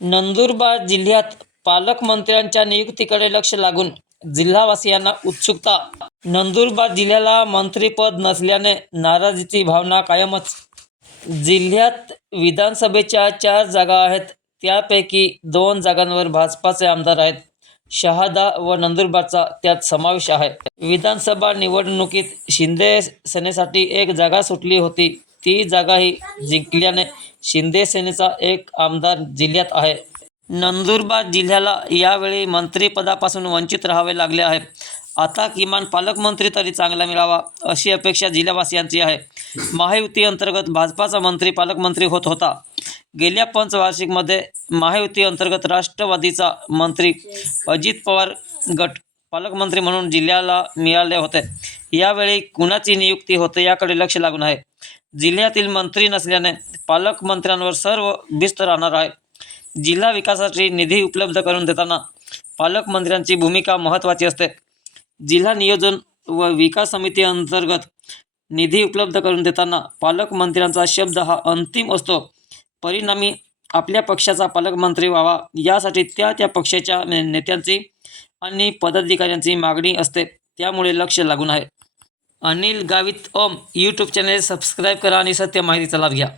नंदुरबार जिल्ह्यात पालकमंत्र्यांच्या नियुक्तीकडे लक्ष लागून जिल्हावासियांना उत्सुकता. नंदुरबार जिल्ह्याला मंत्रीपद नसल्याने नाराजीची भावना कायमच. जिल्ह्यात विधानसभेच्या चार जागा आहेत. त्यापैकी दोन जागांवर भाजपाचे आमदार आहेत. शहादा व नंदुरबारचा त्यात समावेश आहे. विधानसभा निवडणुकीत शिंदे सेनेसाठी एक जागा सुटली होती. ती जागाही जिंकल्याने शिंदे सेनेचा एक आमदार जिल्ह्यात आहे. नंदुरबार जिल्ह्याला यावेळी मंत्रिपदापासून वंचित राहावे लागले आहे. आता किमान पालकमंत्री तरी चांगला मिळावा अशी अपेक्षा जिल्हावासियांची आहे. महायुती अंतर्गत भाजपाचा मंत्री पालकमंत्री होत होता. गेल्या पंचवार्षिकमध्ये महायुती अंतर्गत राष्ट्रवादीचा मंत्री अजित पवार गट पालकमंत्री म्हणून जिल्ह्याला मिळाले होते. यावेळी कुणाची नियुक्ती होते याकडे लक्ष लागून आहे. जिल्ह्यातील मंत्री नसल्याने पालकमंत्र्यांवर सर्व भिस्त राहणार आहे. जिल्हा विकासासाठी निधी उपलब्ध करून देताना पालकमंत्र्यांची भूमिका महत्त्वाची असते. जिल्हा नियोजन व विकास समिती अंतर्गत निधी उपलब्ध करून देताना पालकमंत्र्यांचा शब्द हा अंतिम असतो. परिणामी आपल्या पक्षाचा पालकमंत्री व्हावा यासाठी त्या त्या पक्षाच्या ने- नेत्यांची आणि पदाधिकाऱ्यांची मागणी असते. त्यामुळे लक्ष लागून आहे. Anil Gavit Om YouTube channel subscribe करा आणि सत्य माहितीचा लाभ घ्या.